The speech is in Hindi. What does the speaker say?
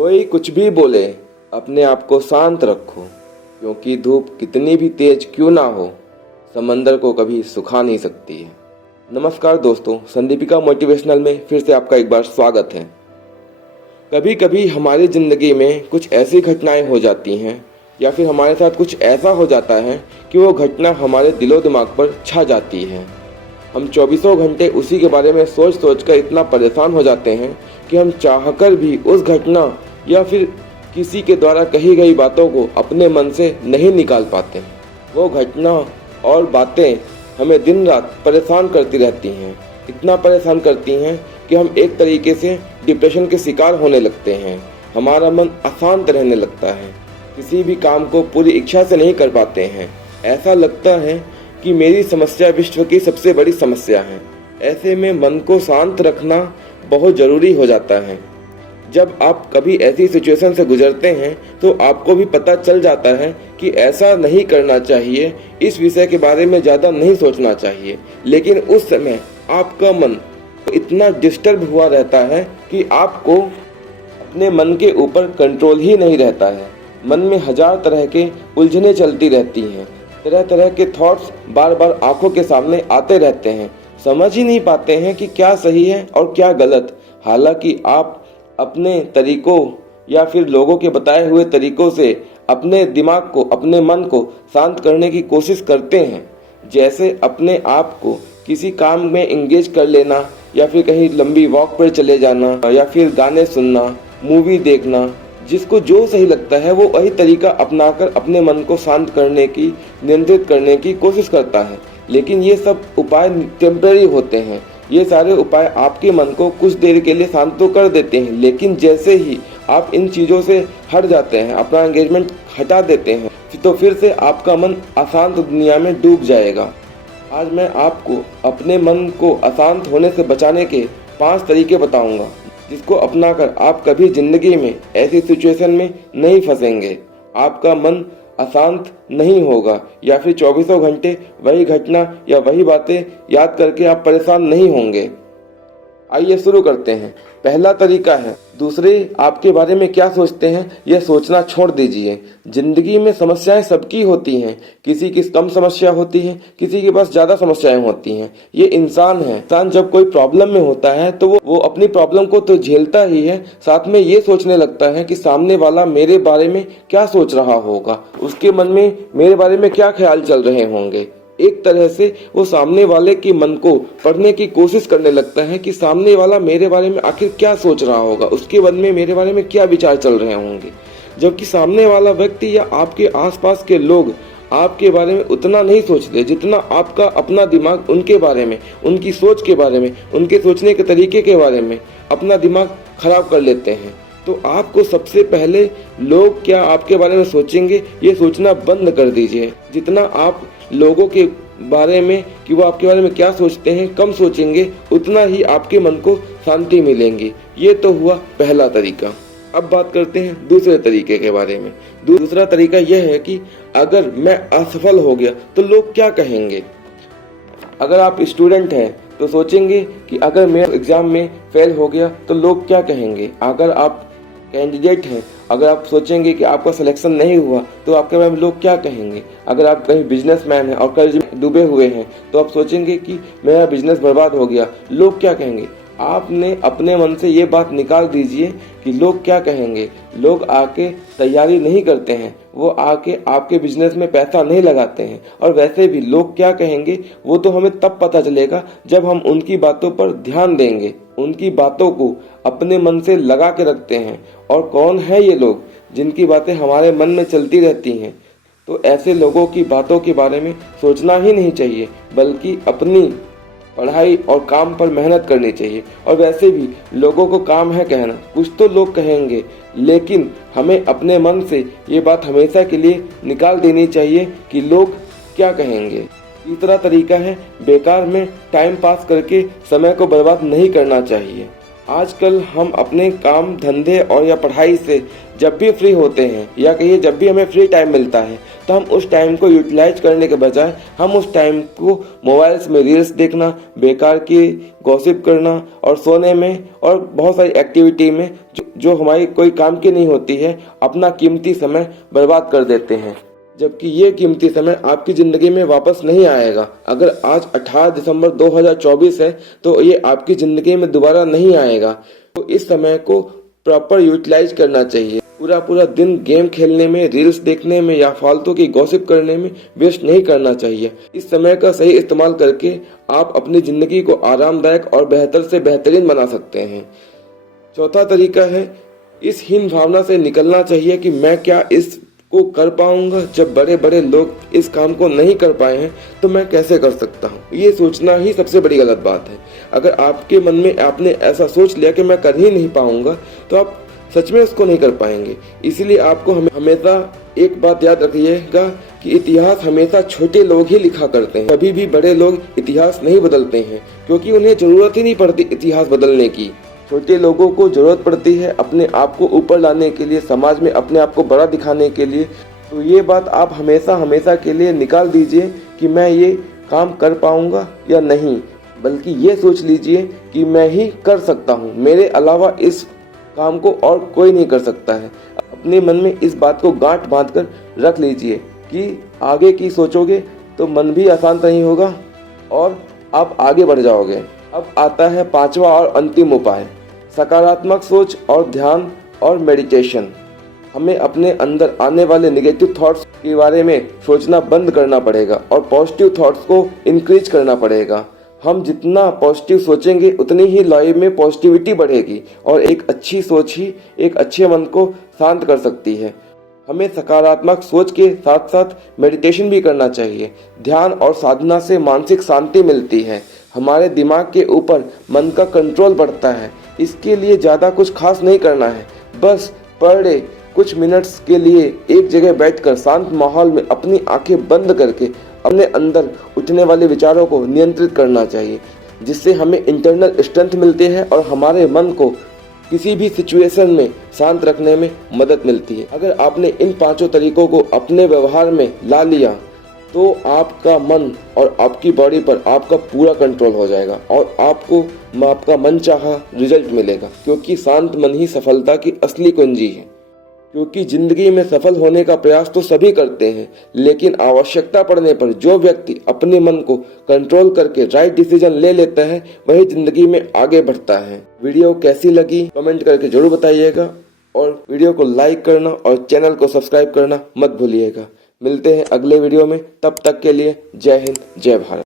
कोई कुछ भी बोले, अपने आप को शांत रखो, क्योंकि धूप कितनी भी तेज क्यों ना हो, समंदर को कभी सुखा नहीं सकती है। नमस्कार दोस्तों, संदीपिका मोटिवेशनल में फिर से आपका एक बार स्वागत है। कभी कभी हमारी ज़िंदगी में कुछ ऐसी घटनाएं हो जाती हैं या फिर हमारे साथ कुछ ऐसा हो जाता है कि वो घटना हमारे दिलो दिमाग पर छा जाती है। हम चौबीसों घंटे उसी के बारे में सोच सोच कर इतना परेशान हो जाते हैं कि हम चाहकर भी उस घटना या फिर किसी के द्वारा कही गई बातों को अपने मन से नहीं निकाल पाते। वो घटना और बातें हमें दिन रात परेशान करती रहती हैं, इतना परेशान करती हैं कि हम एक तरीके से डिप्रेशन के शिकार होने लगते हैं। हमारा मन अशांत रहने लगता है, किसी भी काम को पूरी इच्छा से नहीं कर पाते हैं। ऐसा लगता है कि मेरी समस्या विश्व की सबसे बड़ी समस्या है। ऐसे में मन को शांत रखना बहुत ज़रूरी हो जाता है। जब आप कभी ऐसी सिचुएशन से गुजरते हैं तो आपको भी पता चल जाता है कि ऐसा नहीं करना चाहिए, इस विषय के बारे में ज़्यादा नहीं सोचना चाहिए। लेकिन उस समय आपका मन इतना डिस्टर्ब हुआ रहता है कि आपको अपने मन के ऊपर कंट्रोल ही नहीं रहता है। मन में हजार तरह के उलझनें चलती रहती हैं, तरह तरह के थॉट्स बार बार आंखों के सामने आते रहते हैं। समझ ही नहीं पाते हैं कि क्या सही है और क्या गलत। हालांकि आप अपने तरीकों या फिर लोगों के बताए हुए तरीकों से अपने दिमाग को, अपने मन को शांत करने की कोशिश करते हैं, जैसे अपने आप को किसी काम में एंगेज कर लेना या फिर कहीं लंबी वॉक पर चले जाना या फिर गाने सुनना, मूवी देखना। जिसको जो सही लगता है वो वही तरीका अपनाकर अपने मन को शांत करने की, नियंत्रित करने की कोशिश करता है। लेकिन ये सब उपाय टेम्पररी होते हैं। ये सारे उपाय आपके मन को कुछ देर के लिए शांत तो कर देते हैं, लेकिन जैसे ही आप इन चीज़ों से हट जाते हैं, अपना एंगेजमेंट हटा देते हैं, तो फिर से आपका मन अशांत दुनिया में डूब जाएगा। आज मैं आपको अपने मन को अशांत होने से बचाने के 5 तरीके बताऊंगा, जिसको अपनाकर आप कभी जिंदगी में ऐसी सिचुएशन में नहीं फंसेंगे। आपका मन अशांत नहीं होगा या फिर चौबीसों घंटे वही घटना या वही बातें याद करके आप परेशान नहीं होंगे। आइए शुरू करते हैं। पहला तरीका है, दूसरे आपके बारे में क्या सोचते हैं यह सोचना छोड़ दीजिए। जिंदगी में समस्याएं सबकी होती हैं, किसी की कम समस्या होती है, किसी के पास ज्यादा समस्याएं होती हैं। ये इंसान है। इंसान जब कोई प्रॉब्लम में होता है तो वो अपनी प्रॉब्लम को तो झेलता ही है, साथ में ये सोचने लगता है कि सामने वाला मेरे बारे में क्या सोच रहा होगा, उसके मन में मेरे बारे में क्या ख्याल चल रहे होंगे। एक तरह से वो सामने वाले के मन को पढ़ने की कोशिश करने लगता है कि सामने वाला मेरे बारे में आखिर क्या सोच रहा होगा, उसके मन में मेरे बारे में क्या विचार चल रहे होंगे। जबकि सामने वाला व्यक्ति या आपके आसपास के लोग आपके बारे में उतना नहीं सोचते जितना आपका अपना दिमाग उनके बारे में, उनकी सोच के बारे में, उनके सोचने के तरीके के बारे में अपना दिमाग खराब कर लेते हैं। तो आपको सबसे पहले लोग क्या आपके बारे में सोचेंगे ये सोचना बंद कर दीजिए। जितना आप लोगों के बारे में कि वो आपके बारे में क्या सोचते हैं कम सोचेंगे, उतना ही आपके मन को शांति मिलेंगी। ये तो हुआ पहला तरीका। अब बात करते हैं दूसरे तरीके के बारे में। दूसरा तरीका यह है कि अगर मैं असफल हो गया तो लोग क्या कहेंगे। अगर आप स्टूडेंट हैं तो सोचेंगे कि अगर मैं एग्जाम में फेल हो गया तो लोग क्या कहेंगे। अगर आप कैंडिडेट हैं, अगर आप सोचेंगे कि आपका सिलेक्शन नहीं हुआ तो आपके बारे में लोग क्या कहेंगे। अगर आप कहीं बिजनेसमैन हैं और कर्ज में डूबे हुए हैं तो आप सोचेंगे कि मेरा बिजनेस बर्बाद हो गया, लोग क्या कहेंगे। आपने अपने मन से ये बात निकाल दीजिए कि लोग क्या कहेंगे। लोग आके तैयारी नहीं करते हैं, वो आके आपके बिजनेस में पैसा नहीं लगाते हैं। और वैसे भी लोग क्या कहेंगे वो तो हमें तब पता चलेगा जब हम उनकी बातों पर ध्यान देंगे, उनकी बातों को अपने मन से लगा के रखते हैं। और कौन है ये लोग जिनकी बातें हमारे मन में चलती रहती हैं। तो ऐसे लोगों की बातों के बारे में सोचना ही नहीं चाहिए, बल्कि अपनी पढ़ाई और काम पर मेहनत करनी चाहिए। और वैसे भी लोगों को काम है कहना, कुछ तो लोग कहेंगे, लेकिन हमें अपने मन से ये बात हमेशा के लिए निकाल देनी चाहिए कि लोग क्या कहेंगे। तीसरा तरीका है, बेकार में टाइम पास करके समय को बर्बाद नहीं करना चाहिए। आजकल हम अपने काम धंधे और या पढ़ाई से जब भी फ्री होते हैं या कहिए जब भी हमें फ्री टाइम मिलता है तो हम उस टाइम को यूटिलाइज करने के बजाय हम उस टाइम को मोबाइल्स में रील्स देखना, बेकार की गॉसिप करना और सोने में और बहुत सारी एक्टिविटी में जो हमारी कोई काम की नहीं होती है अपना कीमती समय बर्बाद कर देते हैं। जबकि ये कीमती समय आपकी ज़िंदगी में वापस नहीं आएगा। अगर आज 18 दिसंबर 2024 है तो ये आपकी ज़िंदगी में दोबारा नहीं आएगा। तो इस समय को प्रॉपर यूटिलाइज करना चाहिए। पूरा दिन गेम खेलने में, रील्स देखने में या फालतू की गॉसिप करने में वेस्ट नहीं करना चाहिए। इस समय का सही इस्तेमाल करके आप अपनी ज़िंदगी को आरामदायक और बेहतर से बेहतरीन बना सकते हैं। चौथा तरीका है, इस हीन भावना से निकलना चाहिए कि मैं क्या इस को कर पाऊंगा। जब बड़े बड़े लोग इस काम को नहीं कर पाए हैं तो मैं कैसे कर सकता हूँ, ये सोचना ही सबसे बड़ी गलत बात है। अगर आपके मन में आपने ऐसा सोच लिया कि मैं कर ही नहीं पाऊंगा तो आप सच में उसको नहीं कर पाएंगे। इसीलिए आपको हमेशा एक बात याद रखिएगा कि इतिहास हमेशा छोटे लोग ही लिखा करते हैं। कभी भी बड़े लोग इतिहास नहीं बदलते हैं क्योंकि उन्हें जरूरत ही नहीं पड़ती इतिहास बदलने की। छोटे लोगों को जरूरत पड़ती है अपने आप को ऊपर लाने के लिए, समाज में अपने आप को बड़ा दिखाने के लिए। तो ये बात आप हमेशा के लिए निकाल दीजिए कि मैं ये काम कर पाऊंगा या नहीं, बल्कि ये सोच लीजिए कि मैं ही कर सकता हूँ, मेरे अलावा इस काम को और कोई नहीं कर सकता है। अपने मन में इस बात को गांठ बांध कर रख लीजिए कि आगे की सोचोगे तो मन भी आसान नहीं होगा और आप आगे बढ़ जाओगे। अब आता है पांचवा और अंतिम उपाय, सकारात्मक सोच और ध्यान और मेडिटेशन। हमें अपने अंदर आने वाले नेगेटिव थॉट्स के बारे में सोचना बंद करना पड़ेगा और पॉजिटिव थॉट्स को इंक्रीज करना पड़ेगा। हम जितना पॉजिटिव सोचेंगे उतनी ही लाइफ में पॉजिटिविटी बढ़ेगी और एक अच्छी सोच ही एक अच्छे मन को शांत कर सकती है। हमें सकारात्मक सोच के साथ साथ मेडिटेशन भी करना चाहिए। ध्यान और साधना से मानसिक शांति मिलती है, हमारे दिमाग के ऊपर मन का कंट्रोल बढ़ता है। इसके लिए ज़्यादा कुछ खास नहीं करना है, बस पर डे कुछ मिनट्स के लिए एक जगह बैठकर शांत माहौल में अपनी आंखें बंद करके अपने अंदर उठने वाले विचारों को नियंत्रित करना चाहिए, जिससे हमें इंटरनल स्ट्रेंथ मिलती है और हमारे मन को किसी भी सिचुएशन में शांत रखने में मदद मिलती है। अगर आपने इन पांचों तरीकों को अपने व्यवहार में ला लिया तो आपका मन और आपकी बॉडी पर आपका पूरा कंट्रोल हो जाएगा और आपको आपका मनचाहा रिजल्ट मिलेगा, क्योंकि शांत मन ही सफलता की असली कुंजी है। क्योंकि जिंदगी में सफल होने का प्रयास तो सभी करते हैं, लेकिन आवश्यकता पड़ने पर जो व्यक्ति अपने मन को कंट्रोल करके राइट डिसीजन ले लेता है वही जिंदगी में आगे बढ़ता है। वीडियो कैसी लगी कमेंट करके जरूर बताइएगा और वीडियो को लाइक करना और चैनल को सब्सक्राइब करना मत भूलिएगा। मिलते हैं अगले वीडियो में, तब तक के लिए जय हिंद, जय भारत।